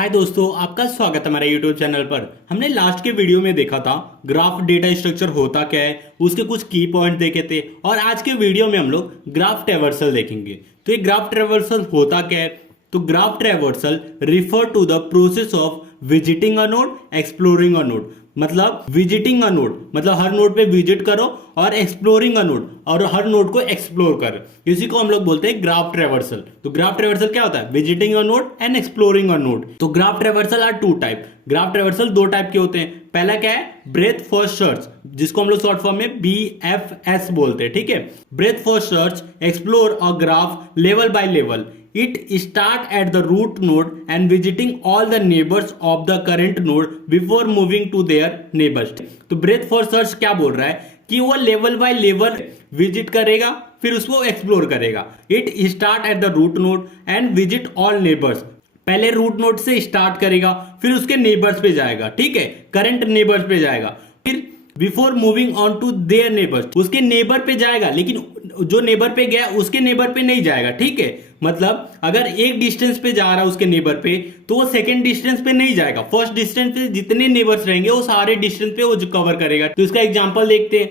हाय दोस्तों, आपका स्वागत है हमारे YouTube चैनल पर। हमने लास्ट के वीडियो में देखा था ग्राफ डेटा स्ट्रक्चर होता क्या है, उसके कुछ की पॉइंट देखे थे। और आज के वीडियो में हम लोग ग्राफ ट्रैवर्सल देखेंगे। तो ये ग्राफ ट्रैवर्सल होता क्या है? तो graph traversal refer to the process of visiting a node, exploring a node. मतलब विजिटिंग अ नोड मतलब हर नोड पे विजिट करो, और एक्सप्लोरिंग अ नोड और हर नोड को एक्सप्लोर करो। इसी को हम लोग बोलते हैं ग्राफ ट्रैवर्सल। तो ग्राफ ट्रैवर्सल क्या होता है? Visiting a node and exploring a node. तो graph traversal are two type. Graph traversal दो टाइप के होते हैं। पहला क्या है? ब्रेथ फर्स्ट सर्च, जिसको हम लोग शॉर्ट फॉर्म में BFS बोलते हैं। ठीक है, breath first search explore a graph level by level. It start at the root node and visiting all the neighbors of the current node before moving to their neighbors. तो breadth first search क्या बोल रहा है कि वो level by level visit करेगा, फिर उसको एक्सप्लोर करेगा। It start at the root node and visit all neighbors. पहले रूट नोड से स्टार्ट करेगा, फिर उसके नेबर्स पे जाएगा। ठीक है, करंट नेबर्स पे जाएगा। फिर before moving on to their neighbours, उसके नेबर पे जाएगा, लेकिन जो नेबर पे गया उसके नेबर पे नहीं जाएगा। ठीक है, मतलब अगर एक डिस्टेंस पे जा रहा है उसके नेबर पे, तो वो सेकंड डिस्टेंस पे नहीं जाएगा। फर्स्ट डिस्टेंस पे जितने नेबर्स रहेंगे वो सारे डिस्टेंस पे वो कवर करेगा। तो इसका एग्जांपल देखते हैं।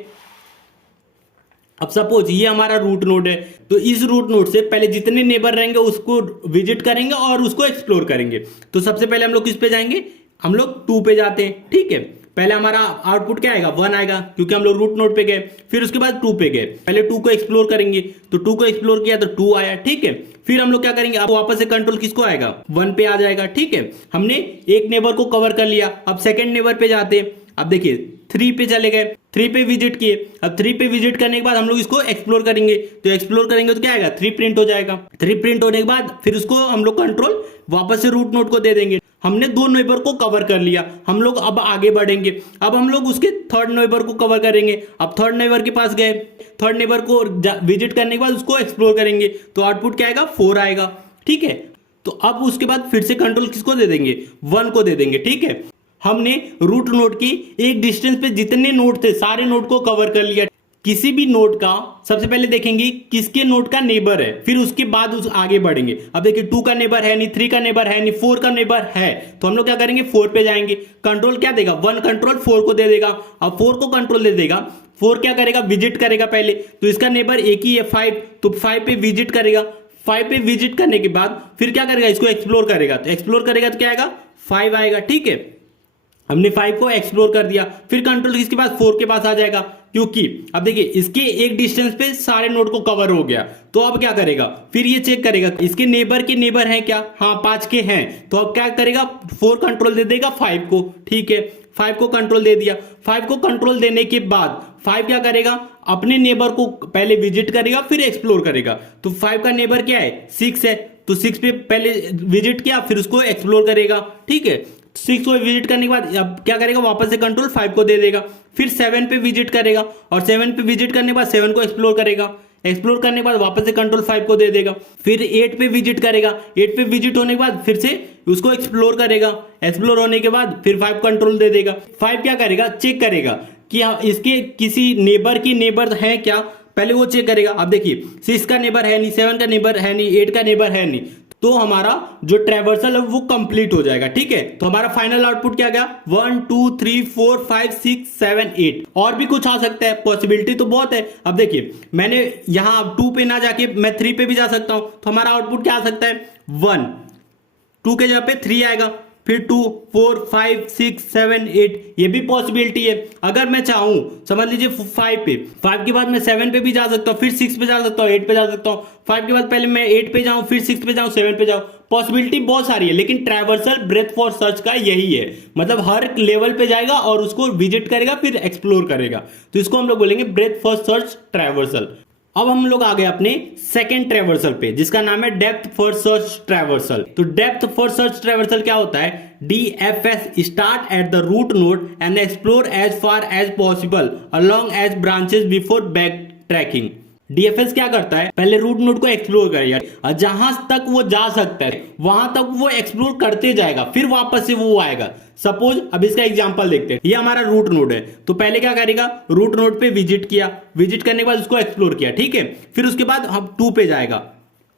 अब सपोज ये हमारा रूट नोड है, तो इस रूट नोड से पहले जितने नेबर रहेंगे उसको विजिट करेंगे और उसको एक्सप्लोर करेंगे। तो सबसे पहले हम लोग किस पे जाएंगे? हम लोग 2 पे जाते हैं। ठीक है, पहले हमारा आउटपुट क्या आएगा? 1 आएगा, क्योंकि हम लोग रूट नोड पे गए। फिर उसके बाद 2 पे गए, पहले 2 को एक्सप्लोर करेंगे। तो 2 को एक्सप्लोर किया तो 2 आया। ठीक है, फिर हम लोग क्या करेंगे? अब वापस से कंट्रोल किसको आएगा? 1 पे आ जाएगा। ठीक है, हमने एक नेबर को कवर कर लिया। अब सेकंड नेबर पे जाते हैं। अब देखिए 3 पे चले गए, 3 पे विजिट किए। अब 3 पे विजिट करने के बाद हम लोग इसको एक्सप्लोर करेंगे। तो एक्सप्लोर करेंगे तो क्या आएगा? 3 प्रिंट हो जाएगा। 3 प्रिंट होने के बाद फिर उसको हम लोग कंट्रोल वापस से रूट नोड को दे देंगे। हमने 2 नेबर को कवर कर लिया। हम लोग अब आगे बढ़ेंगे। अब हम लोग उसके थर्ड नेबर को कवर करेंगे। अब थर्ड नेबर के पास गए, थर्ड नेबर को विजिट करने के बाद उसको एक्सप्लोर करेंगे। तो आउटपुट क्या आएगा? 4 आएगा। ठीक है, तो अब उसके बाद फिर से कंट्रोल किसको दे देंगे? 1 को दे देंगे। ठीक है, हमने रूट नोड की एक डिस्टेंस पे जितने नोड थे सारे नोड को कवर कर लिया। किसी भी नोड का सबसे पहले देखेंगे किसके नोड का नेबर है, फिर उसके बाद उस आगे बढ़ेंगे। अब देखिए 2 का नेबर है नहीं, 3 का नेबर है नहीं, 4 का नेबर है, तो हम लोग क्या करेंगे? 4 पे जाएंगे। कंट्रोल क्या देगा? 1 कंट्रोल 4 को दे देगा। अब 4 को कंट्रोल दे देगा। 4 क्या करेगा? विजिट करेगा पहले। तो इसका नेबर एक ही है 5, तो 5 पे विजिट करेगा। 5 पे विजिट करने के बाद फिर क्या करेगा? इसको एक्सप्लोर करेगा। तो एक्सप्लोर करेगा तो क्या आएगा? 5 आएगा। ठीक है, हमने 5 को एक्सप्लोर कर दिया। फिर कंट्रोल इसके पास 4 के पास आ जाएगा, क्योंकि अब देखिए इसके एक डिस्टेंस पे सारे नोड को कवर हो गया। तो अब क्या करेगा? फिर ये चेक करेगा इसके नेबर के नेबर हैं क्या? हाँ, 5 के हैं। तो अब क्या करेगा? 4 कंट्रोल दे देगा 5 को। ठीक है, 5 को कंट्रोल दे दिया। 5 को कंट्रोल देने के बाद 5 क्या करेगा? अपने नेबर को पहले विजिट करेगा, फिर एक्सप्लोर करेगा। तो 5 का नेबर क्या है? 6 है। तो 6 पे पहले विजिट किया, फिर उसको एक्सप्लोर करेगा। ठीक है, 6 को विजिट करने के बाद अब क्या करेगा? वापस से कंट्रोल 5 को दे देगा। फिर 7 पे विजिट करेगा, और 7 पे विजिट करने के बाद 7 को एक्सप्लोर करेगा। एक्सप्लोर करने के बाद वापस से कंट्रोल 5 को दे देगा। फिर 8 पे विजिट करेगा। 8 पे विजिट होने के बाद फिर से उसको एक्सप्लोर करेगा। एक्सप्लोर होने के बाद फिर 5 कंट्रोल दे देगा। 5 क्या करेगा? चेक करेगा कि इसके किसी नेबर की नेबर है क्या, पहले वो चेक करेगा। अब देखिए 6 का नेबर है नहीं, 7 का नेबर है नहीं, 8 का नेबर है नहीं, तो हमारा जो ट्रैवर्सल है वो कंप्लीट हो जाएगा। ठीक है, तो हमारा फाइनल आउटपुट क्या गया? 1 2 3 4 5 6 7 8। और भी कुछ आ सकता है, पॉसिबिलिटी तो बहुत है। अब देखिए मैंने यहां 2 पे ना जाके मैं 3 पे भी जा सकता हूं, तो हमारा आउटपुट क्या आ सकता है? 1, 2 के जगह पे 3 आएगा, फिर 2 4 5 6 7 8। ये भी पॉसिबिलिटी है। अगर मैं चाहूं, समझ लीजिए 5 पे, 5 के बाद मैं 7 पे भी जा सकता हूं, फिर 6 पे जा सकता हूं, 8 पे जा सकता हूं। 5 के बाद पहले मैं 8 पे जाऊं, फिर 6 पे जाऊं, 7 पे जाऊं। पॉसिबिलिटी बहुत सारी है, लेकिन ट्रैवर्सल ब्रेथ फॉर सर्च का यही है। मतलब हर लेवल पे जाएगा और उसको विजिट करेगा, फिर एक्सप्लोर करेगा। तो इसको हम लोग बोलेंगे ब्रेथ फॉर सर्च ट्रैवर्सल। अब हम लोग आ गए अपने सेकेंड ट्रैवर्सल पे, जिसका नाम है डेप्थ फर्स्ट सर्च ट्रैवर्सल। तो डेप्थ फर्स्ट सर्च ट्रैवर्सल क्या होता है? DFS start at the root node and explore as far as possible along each branches before backtracking. DFS क्या करता है? पहले रूट नोड को एक्सप्लोर करेगा, और जहां तक वो जा सकता है वहां तक वो एक्सप्लोर करते जाएगा, फिर वापस से वो आएगा। सपोज अब इसका एग्जांपल देखते हैं। ये हमारा रूट नोड है, तो पहले क्या करेगा? रूट नोड पे विजिट किया, विजिट करने के बाद उसको एक्सप्लोर किया। ठीक है, फिर उसके बाद हम 2 पे जाएगा।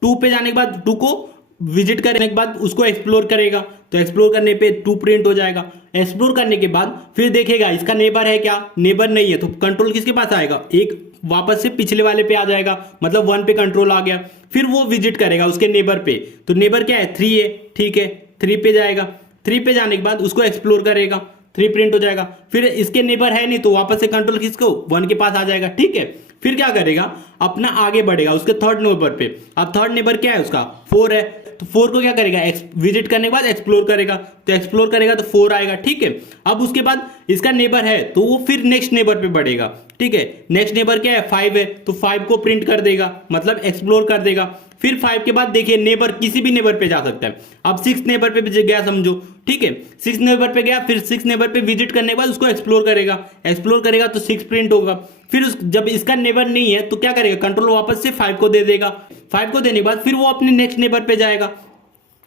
2 पे जाने के बाद 2 को विजिट करने के बाद उसको एक्सप्लोर करेगा, तो एक्सप्लोर करने पे 2 प्रिंट हो जाएगा। एक्सप्लोर करने के बाद फिर देखेगा इसका नेबर है क्या, नेबर नहीं है तो कंट्रोल किसके पास आएगा, एक वापस से पिछले वाले पे आ जाएगा, मतलब 1 पे कंट्रोल आ गया। फिर वो विजिट करेगा उसके नेबर पे, तो नेबर क्या है 3 है, ठीक है 3 पे जाएगा। 3 पे जाने के बाद उसको एक्सप्लोर करेगा, 3 प्रिंट हो जाएगा। फिर इसके नेबर है नहीं तो वापस से कंट्रोल किसको 1 के पास आ जाएगा, ठीक है। फिर क्या करेगा, अपना आगे बढ़ेगा उसके थर्ड नेबर पे। अब थर्ड नेबर क्या है उसका 4 है, तो 4 को क्या करेगा, विजिट करने के बाद एक्सप्लोर करेगा, तो एक्सप्लोर करेगा तो 4 आएगा, ठीक है। अब उसके बाद इसका नेबर है तो वो फिर नेक्स्ट नेबर पे बढ़ेगा, ठीक है। नेक्स्ट नेबर क्या है 5 है, तो 5 को प्रिंट कर देगा, मतलब एक्सप्लोर कर देगा। फिर 5 के बाद देखिए नेबर किसी भी नेबर पे जा सकता है। अब 6 नेबर पे भी गया समझो, ठीक है 6 नेबर पे गया, फिर 6 नेबर पे विजिट करने के बाद उसको एक्सप्लोर करेगा, एक्सप्लोर करेगा तो 6 प्रिंट होगा। फिर जब इसका नेबर नहीं है तो क्या करेगा, कंट्रोल वापस से 5 को दे देगा। 5 को देने के बाद फिर वो अपने नेक्स्ट नेबर पे जाएगा,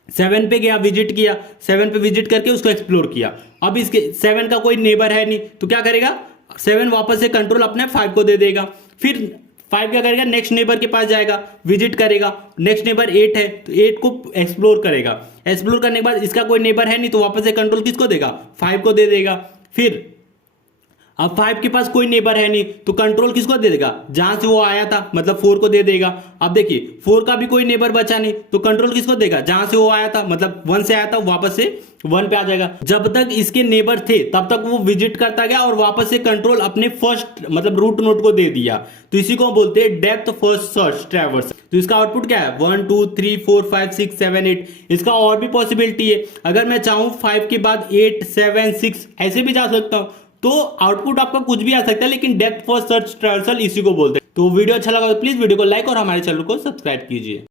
7 पे गया, विजिट किया, 7 पे विजिट करके उसको एक्सप्लोर किया। अब इसके 7 का कोई नेबर है नहीं तो क्या करेगा, 7 वापस से कंट्रोल अपने 5 को दे देगा। फिर 5 क्या करेगा, नेक्स्ट नेबर के पास जाएगा, विजिट करेगा। नेक्स्ट नेबर 8 है तो 8 को एक्सप्लोर करेगा। एक्सप्लोर करने के बाद इसका कोई नेबर है नहीं तो वापस से कंट्रोल किसको देगा, 5 को दे देगा। फिर अब 5 के पास कोई नेबर है नहीं तो कंट्रोल किसको दे देगा, जहां से वो आया था, मतलब 4 को दे देगा। अब देखिए 4 का भी कोई नेबर बचा नहीं तो कंट्रोल किसको देगा, जहां से वो आया था, मतलब 1 से आया था वापस से 1 पे आ जाएगा। जब तक इसके नेबर थे तब तक वो विजिट करता गया और वापस से कंट्रोल अपने फर्स्ट मतलब रूट नोड को दे दिया। तो इसी को बोलते हैं डेप्थ फर्स्ट सर्च ट्रैवर्स। तो इसका आउटपुट क्या है 1 2 3 4 5 6 7 8। इसका और भी पॉसिबिलिटी है, अगर मैं चाहूं 5 के बाद 8 7 6 ऐसे भी जा सकता हूं, तो आउटपुट आपका कुछ भी आ सकता है, लेकिन डेप्थ फर्स्ट सर्च ट्रैवर्सल इसी को बोलते हैं। तो वीडियो अच्छा लगा तो प्लीज वीडियो को लाइक और हमारे चैनल को सब्सक्राइब कीजिए।